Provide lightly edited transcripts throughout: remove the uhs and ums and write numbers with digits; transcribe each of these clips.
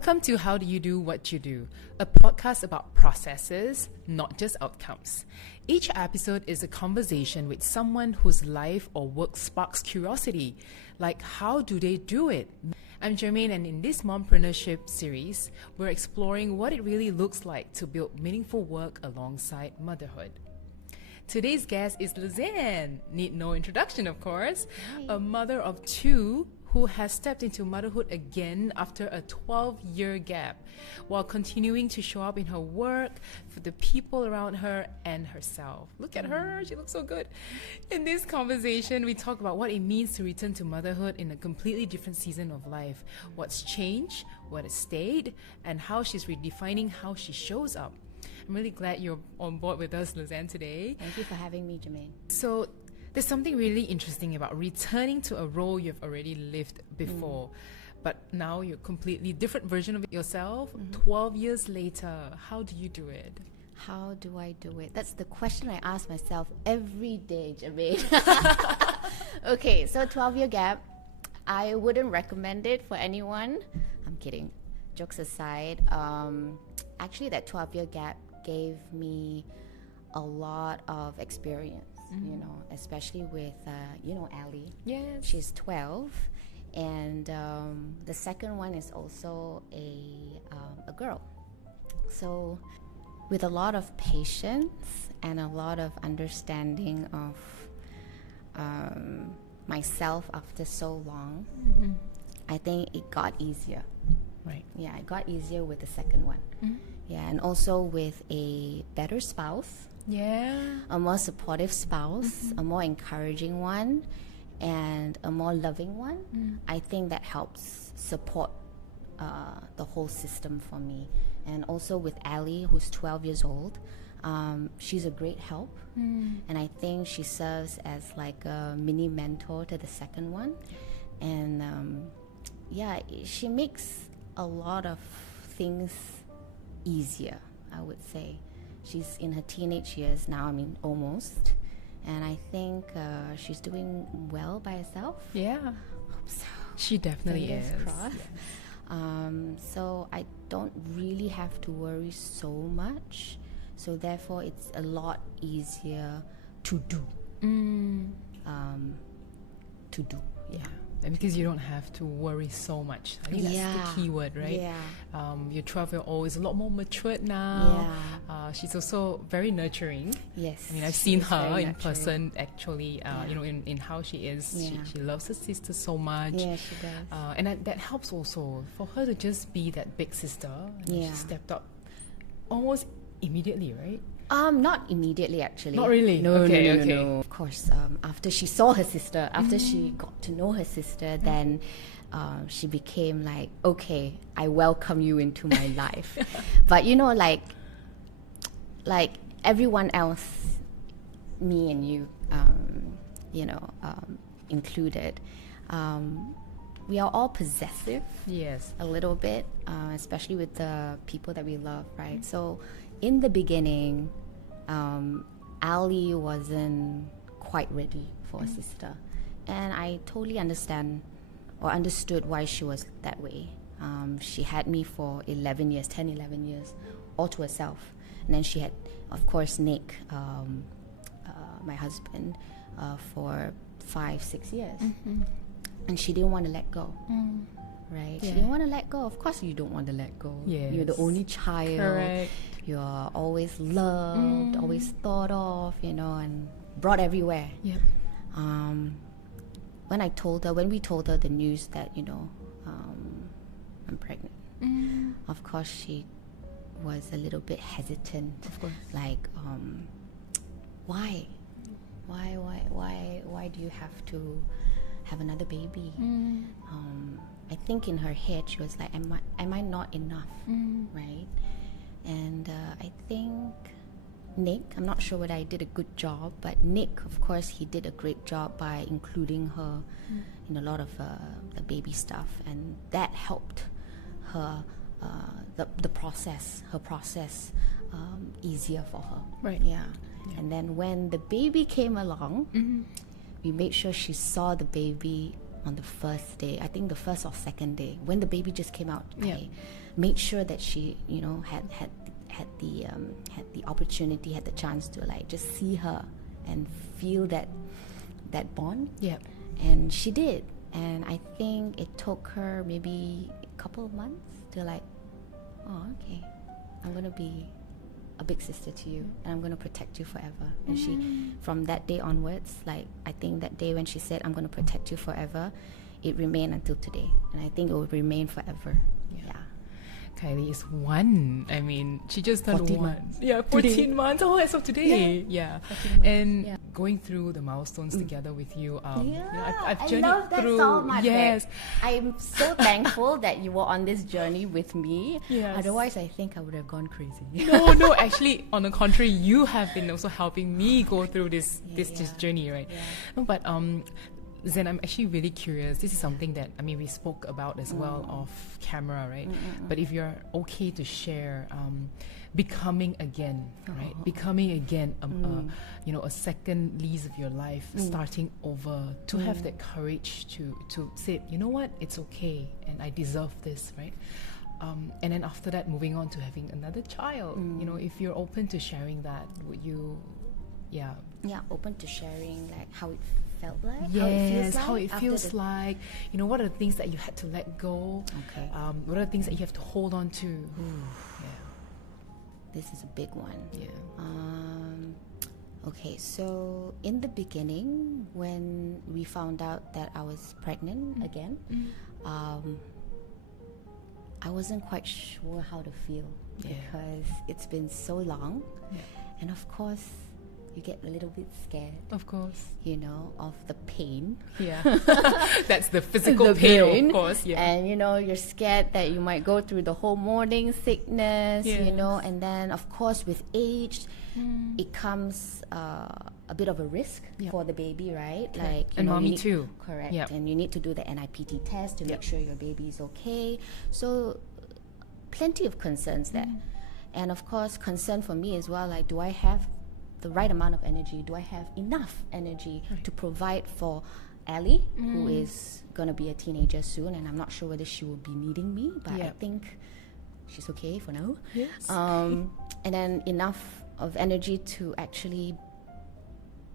Welcome to How Do You Do What You Do, a podcast about processes, not just outcomes. Each episode is a conversation with someone whose life or work sparks curiosity, like how do they do it? I'm Jermaine, and in this Mompreneurship series, we're exploring what it really looks like to build meaningful work alongside motherhood. Today's guest is Lez Ann. Need no introduction, of course. Hi. A mother of two who has stepped into motherhood again after a 12-year gap, while continuing to show up in her work, for the people around her, and herself. Look at her, she looks so good. In this conversation, we talk about what it means to return to motherhood in a completely different season of life, what's changed, what has stayed, and how she's redefining how she shows up. I'm really glad you're on board with us, Lez Ann, today. Thank you for having me, Jermaine. So, there's something really interesting about returning to a role you've already lived before, but now you're a completely different version of yourself. 12 years later, how do you do it? How do I do it? That's the question I ask myself every day, Jermaine. Okay, so 12-year gap. I wouldn't recommend it for anyone. I'm kidding. Jokes aside, actually that 12-year gap gave me a lot of experience. You know, especially with, Ali. Yes. She's 12. And the second one is also a girl. So with a lot of patience and a lot of understanding of myself after so long, I think it got easier. Right. Yeah, it got easier with the second one. Yeah, and also with a better spouse. Yeah. A more supportive spouse, a more encouraging one, and a more loving one. I think that helps support the whole system for me. And also with Ali, who's 12 years old, she's a great help. And I think she serves as like a mini mentor to the second one. And she makes a lot of things easier, I would say. She's in her teenage years now, almost. And I think she's doing well by herself. Yeah. Hope so. She definitely Fingers is. crossed. Yes. So I don't really have to worry so much. So therefore, it's a lot easier to do. Yeah. And because you don't have to worry so much. I think that's the key word, right? Yeah. Your 12-year-old is a lot more matured now. Yeah. She's also very nurturing. Yes. I've seen her in nurturing. person, actually, in how she is. Yeah. She loves her sister so much. Yeah, she does. And that helps also for her to just be that big sister. And she stepped up almost immediately, right? Not immediately, actually. Not really? No, Okay. no. Of course, after she saw her sister, after she got to know her sister, then she became like, okay, I welcome you into my life. But like everyone else, me and you, included, we are all possessive. Yes. A little bit, especially with the people that we love, right? So in the beginning, Ali wasn't quite ready for a sister. And I totally understood why she was that way. She had me for 11 years, all to herself. And then she had, of course, Nick, my husband, for 5-6 years. And she didn't want to let go. Right? She didn't want to let go. Of course you don't want to let go. Yes. You're the only child. Correct. You're always loved, always thought of, and brought everywhere. Yep. When we told her the news that, I'm pregnant, of course she was a little bit hesitant. Of course. Like, why? Why do you have to have another baby? I think in her head she was like, am I not enough? Right? And I think Nick, I'm not sure whether I did a good job, but Nick, of course, he did a great job by including her in a lot of the baby stuff, and that helped her, her process easier for her. Right. Yeah. And then when the baby came along, we made sure she saw the baby on the first day, I think the first or second day, when the baby just came out, Yeah. I made sure that she, you know, had the opportunity, had the chance to like just see her and feel that bond. Yeah. And she did. And I think it took her maybe a couple of months to like, oh, okay, I'm gonna be a big sister to you, and I'm gonna protect you forever. And she, from that day onwards, like I think that day when she said, I'm gonna protect you forever, it remained until today, and I think it will remain forever. Yeah. Kylie is 1. I mean, she just turned 14 1. months. Yeah, 14 Today. months. Oh, as of today. Yeah. 14 months. And Yeah. going through the milestones together with you. You know, I've I journeyed love that through. so much. Yes. Babe. I'm so thankful that you were on this journey with me. Yes. Otherwise, I think I would have gone crazy. No. Actually, on the contrary, you have been also helping me go through this journey, right? Yeah. No, but Zen, I'm actually really curious. This is something that we spoke about as well off camera, right? But if you're okay to share, becoming again, right? Becoming again, a second lease of your life, starting over, to have that courage to say, you know what, it's okay, and I deserve this, right? And then after that, moving on to having another child. You know, if you're open to sharing that, would you? Yeah, open to sharing like how it felt like. Yes, how it how it feels like. feels like. You know, what are the things that you had to let go? Okay. What are the things that you have to hold on to? This is a big one. Yeah. Okay, so in the beginning, when we found out that I was pregnant again, I wasn't quite sure how to feel because it's been so long. And of course, you get a little bit scared, Of course. you know, of the pain. Yeah. That's the physical pain, of course. Yeah. And, you know, you're scared that you might go through the whole morning sickness, you know, and then, of course, with age, it comes a bit of a risk for the baby, right? Like, you And know, mommy too. Correct. Yep. And you need to do the NIPT test to make sure your baby is okay. So, plenty of concerns there. And, of course, concern for me as well, like, do I have the right amount of energy? Do I have enough energy to provide for Ellie, who is going to be a teenager soon, and I'm not sure whether she will be needing me, but I think she's okay for now. Yes. And then enough of energy to actually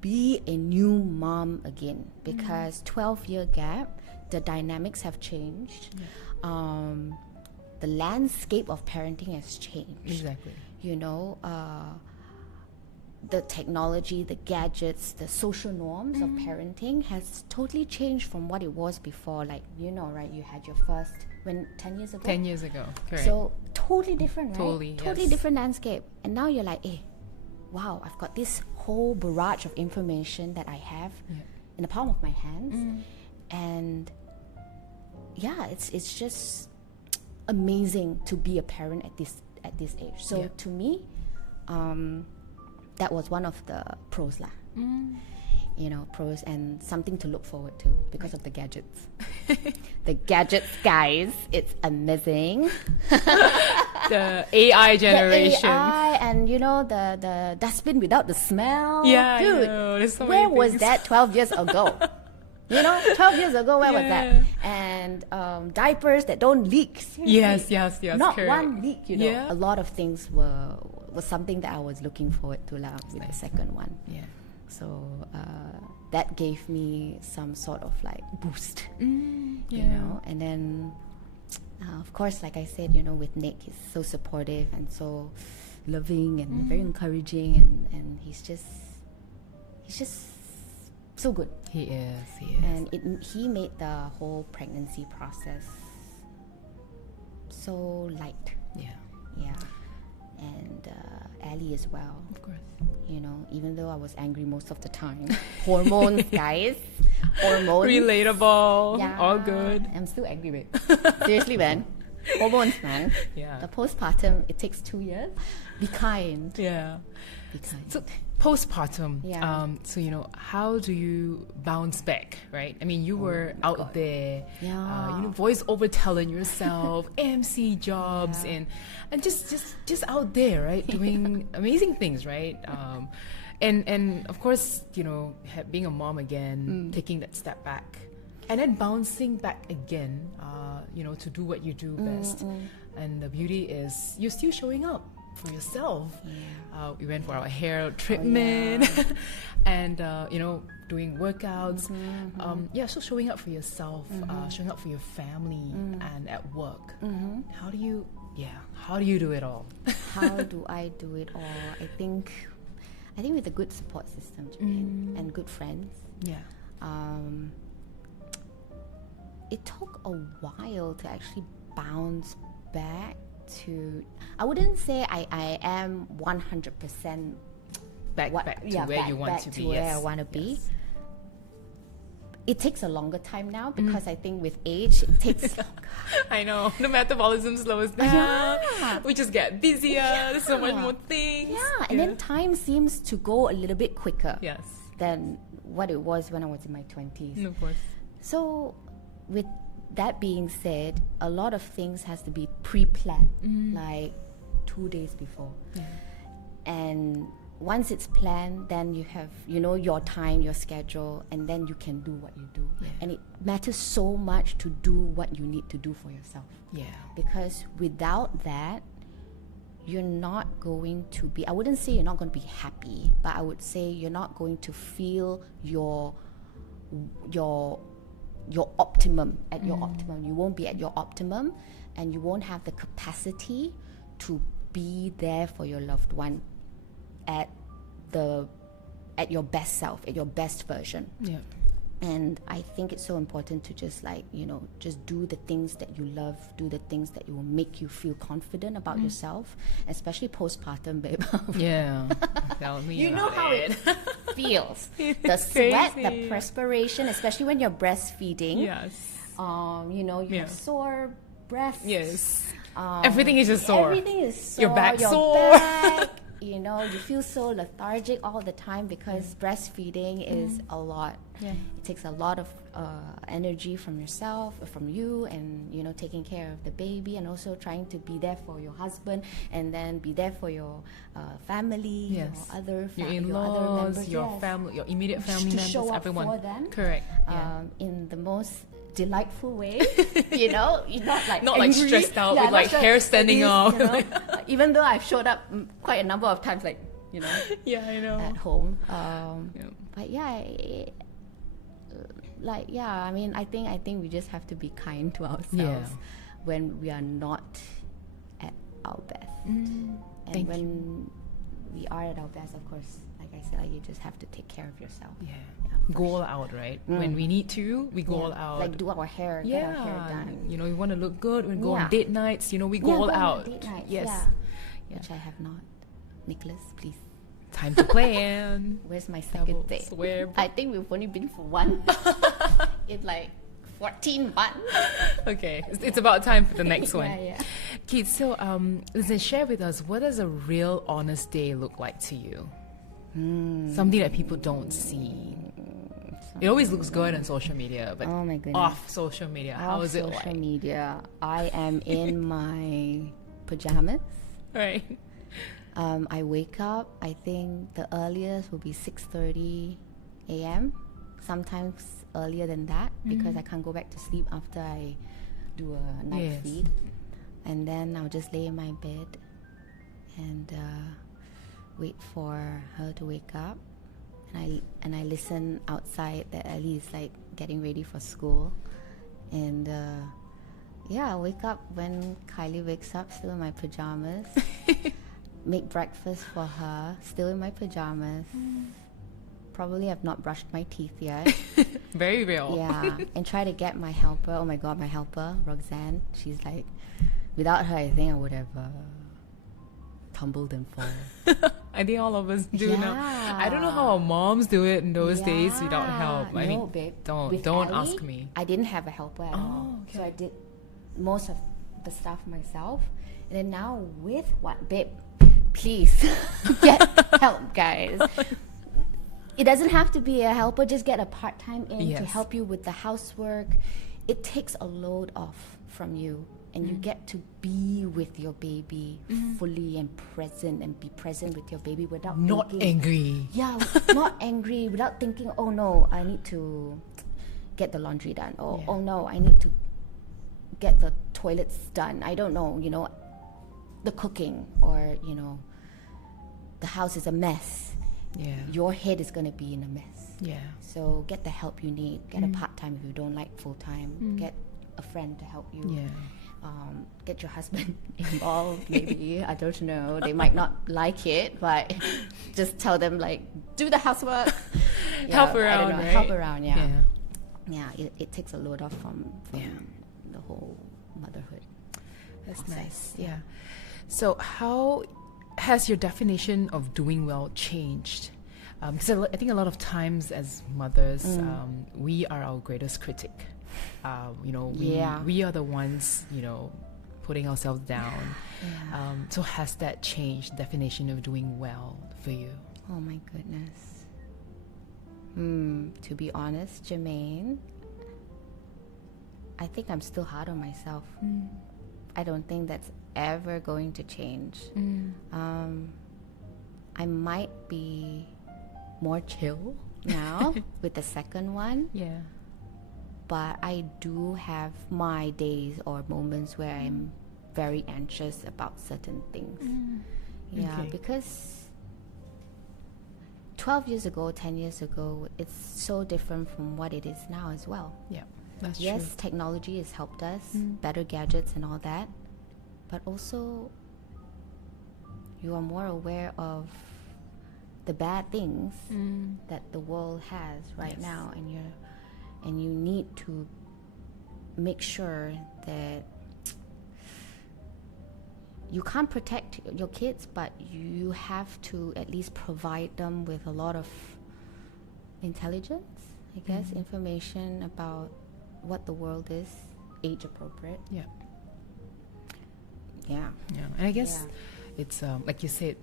be a new mom again, because 12-year gap, the dynamics have changed. The landscape of parenting has changed. Exactly. You know, the technology, the gadgets, the social norms of parenting has totally changed from what it was before. Like, you know, right, you had your first, 10 years ago? 10 years ago, correct. So, totally different, right? Totally, different landscape. And now you're like, wow, I've got this whole barrage of information that I have in the palm of my hands. And yeah, it's just amazing to be a parent at this age. So to me, that was one of the pros lah. You know, pros and something to look forward to because of the gadgets. The gadgets, guys, it's amazing. The AI generation. The AI and, you know, the dustbin without the smell. Yeah, dude, I know. There's so where many was things. that 12 years ago? You know, 12 years ago, where was that? And diapers that don't leak. Seriously. Yes, Not correct. one leak, you know. Yeah. A lot of things was something that I was looking forward to with the second one. Yeah. So that gave me some sort of like boost, you Yeah. know. And then, of course, like I said, you know, with Nick, he's so supportive and so loving and very encouraging, and he's just so good. He is. And he made the whole pregnancy process so light. Yeah. And Ellie as well. Of course. You know, even though I was angry most of the time. Hormones, guys. Hormones. Relatable. Yeah. All good. I'm still angry, babe. Seriously, man. Hormones, man. Yeah. The postpartum, it takes 2 years. Be kind. Yeah. Be kind. So postpartum. Yeah. So you know, how do you bounce back, right? I mean, you were out there, Yeah. you know, voice-over telling yourself, MC jobs, and just out there, right, doing amazing things, right? And of course, you know, being a mom again, taking that step back. And then bouncing back again, to do what you do best. And the beauty is you're still showing up for yourself. Yeah. We went for our hair treatment and, doing workouts. So showing up for yourself, showing up for your family and at work. How do you do it all? How do I do it all? I think with a good support system, Jermaine, and good friends. Yeah. It took a while to actually bounce back to. I wouldn't say I am 100% back to where you want to be. Where I want to be. It takes a longer time now because I think with age it takes longer. I know. The metabolism slows down. Yeah. We just get busier. There's so much more things. Yeah. And then time seems to go a little bit quicker. Yes. Than what it was when I was in my 20s. Of course. So with that being said, a lot of things has to be pre-planned, like 2 days before. Yeah. And once it's planned, then you have, your time, your schedule, and then you can do what you do. Yeah. And it matters so much to do what you need to do for yourself. Yeah. Because without that, you're not going to be, I wouldn't say you're not going to be happy, but I would say you're not going to feel your optimum at your optimum. You won't be at your optimum, and you won't have the capacity to be there for your loved one at your best self, at your best version. Yeah. And I think it's so important to just just do the things that you love, do the things that will make you feel confident about yourself, especially postpartum, babe. Yeah. Tell me you know how it feels. The sweat, the perspiration, especially when you're breastfeeding. Yes. You have sore breasts. Yes. Everything is just sore. Everything is sore. Your back's sore. Back, you feel so lethargic all the time because breastfeeding is a lot. Yeah. It takes a lot of energy from yourself, from you, and taking care of the baby, and also trying to be there for your husband, and then be there for your family, your other your in-laws, members, your family, your immediate family to members, show up everyone. For them. Correct. In the most delightful way, you're not like not angry. Like stressed out with like hair standing up. Even though I've showed up quite a number of times, yeah, I know, at home. But I think we just have to be kind to ourselves when we are not at our best. And when we are at our best, of course, like I said, you just have to take care of yourself. Yeah. Go all out, right? When we need to, we go all out. Like do our hair, get our hair done. We want to look good. We go on date nights. We go all out. Date nights, yes. Yeah. Which I have not. Nicholas, please. Time to plan. Where's my second date? I think we've only been for one. In 14 months. Okay, it's about time for the next one. Yeah. Kate, so Lez Ann, share with us, what does a real honest day look like to you? Something that people don't see. It always looks good on social media, but oh my goodness. Off social media, how is it like? Social media, I am in my pajamas. Right. I wake up, I think the earliest will be 6:30 a.m. Sometimes earlier than that because I can't go back to sleep after I do a night feed. And then I'll just lay in my bed and wait for her to wake up. And I listen outside that Ellie is getting ready for school. And I wake up when Kylie wakes up, still in my pajamas. Make breakfast for her, still in my pajamas. Probably have not brushed my teeth yet. Very real. Yeah. And try to get my helper. Oh my God, my helper, Roxanne. She's without her, I think I would have tumbled and fallen. I think all of us do now. I don't know how our moms do it in those days without help. I mean, babe. Don't Ellie, ask me. I didn't have a helper at all. Okay. So I did most of the stuff myself. And then now with what? Babe, please get help, guys. It doesn't have to be a helper. Just get a part-time in to help you with the housework. It takes a load off from you. And you get to be with your baby fully and present, and be present with your baby without not thinking, angry. Yeah, not angry, without thinking, oh no, I need to get the laundry done, or Yeah. oh no, I need to get the toilets done. I don't know, the cooking, or the house is a mess. Yeah. Your head is going to be in a mess. Yeah. So get the help you need. Get a part-time if you don't like full-time. Get a friend to help you. Yeah. Get your husband involved, maybe. I don't know. They might not like it, but just tell them, like, do the housework. Help I around, don't know, right? help around, yeah. Yeah. Yeah, it takes a load off from the whole motherhood. That's process. nice. Yeah. So how has your definition of doing well changed? Because I think a lot of times as mothers, we are our greatest critic. We are the ones, putting ourselves down. Yeah. So has that changed definition of doing well for you? Oh my goodness. To be honest, Jermaine, I think I'm still hard on myself. I don't think that's ever going to change. I might be more chill now with the second one, Yeah. but I do have my days or moments where I'm very anxious about certain things. Yeah, Okay. because 12 years ago, 10 years ago, it's so different from what it is now as well. Yeah. That's Yes, true. technology has helped us, better gadgets and all that, but also you are more aware of the bad things that the world has right Yes. now, and you need to make sure that you can't protect your kids, but you have to at least provide them with a lot of intelligence, I guess, information about what the world is, age appropriate. Yeah. Yeah. Yeah. And I guess it's like you said,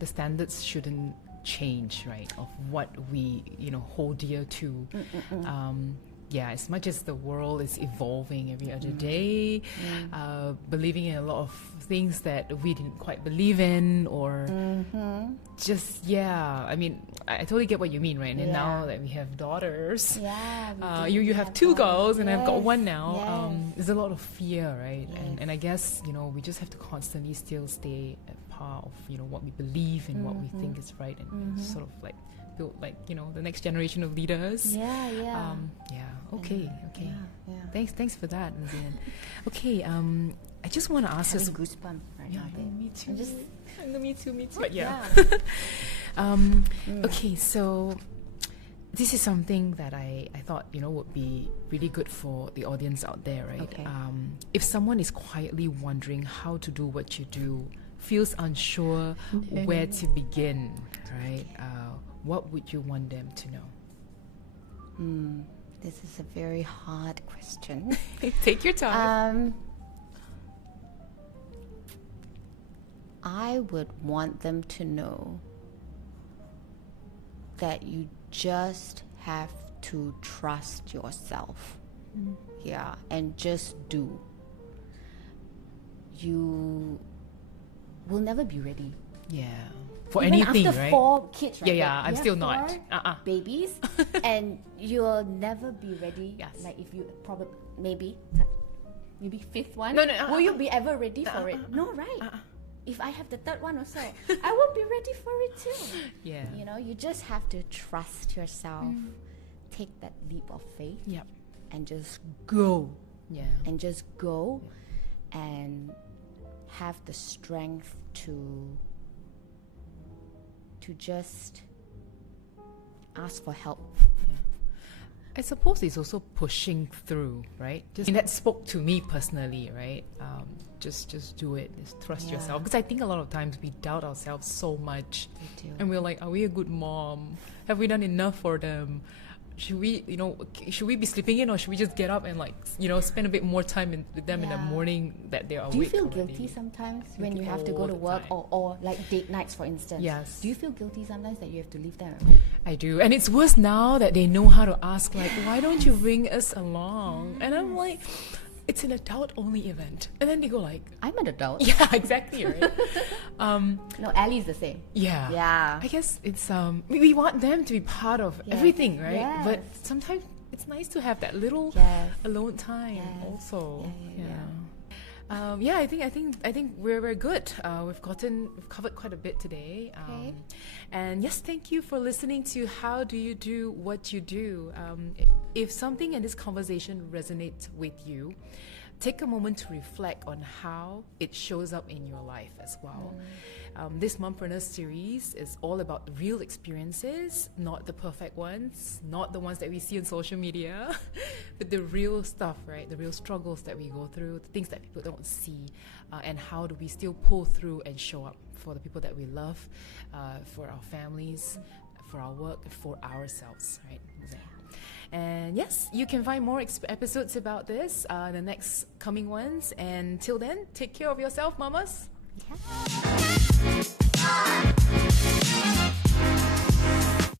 the standards shouldn't change, right? Of what we hold dear to. As much as the world is evolving every other day, believing in a lot of things that we didn't quite believe in, or I mean, I totally get what you mean, right? And now that we have daughters, you have two girls and I've got one now. There's a lot of fear, right? And I guess we just have to constantly still stay at par of what we believe and what we think is right, and sort of like build the next generation of leaders. Okay. Thanks for that, Lez Ann. Okay, I just want to ask Having us. goosebumps right now, babe. Me too. I'm just me too. But okay, so this is something that I thought would be really good for the audience out there, right? Okay. If someone is quietly wondering how to do what you do, feels unsure where to begin, right? What would you want them to know? This is a very hard question. Take your time. I would want them to know that you just have to trust yourself. And just do. You will never be ready. Yeah. For Even anything, after right? 4 kids, right? Yeah, Like, I'm you still have not. 4 babies, and you'll never be ready. Yes. Like if you probably maybe 5th one. No, will you be ever ready for it? No, right? If I have the 3rd one also, I won't be ready for it too. Yeah. You just have to trust yourself. Take that leap of faith. Yep. And just go. Yeah. And just go, and have the strength to just ask for help. I suppose it's also pushing through, right? That spoke to me personally, right? Just do it. Just trust yourself. Because I think a lot of times we doubt ourselves so much, We do. and we're like, are we a good mom? Have we done enough for them? Should we be sleeping in, or should we just get up and spend a bit more time with them in the morning that they're awake? Do you feel already? guilty sometimes when you have to go all to the work, time. or like date nights, for instance? Yes. Do you feel guilty sometimes that you have to leave them at home? I do, and it's worse now that they know how to ask, like, why don't you bring us along? And I'm like, it's an adult-only event, and then they go like, I'm an adult. yeah, exactly, right? No, Allie's the same. Yeah. Yeah. I guess it's we want them to be part of everything, right? Yes. But sometimes it's nice to have that little alone time also. I think we're good. We've covered quite a bit today. And yes, thank you for listening to How Do You Do What You Do. If something in this conversation resonates with you, take a moment to reflect on how it shows up in your life as well. This Mompreneur series is all about real experiences, not the perfect ones, not the ones that we see on social media, but the real stuff, right? The real struggles that we go through, the things that people don't see, and how do we still pull through and show up for the people that we love, for our families, for our work, for ourselves, right? And yes, you can find more episodes about this in the next coming ones. And till then, take care of yourself, mamas. Yeah.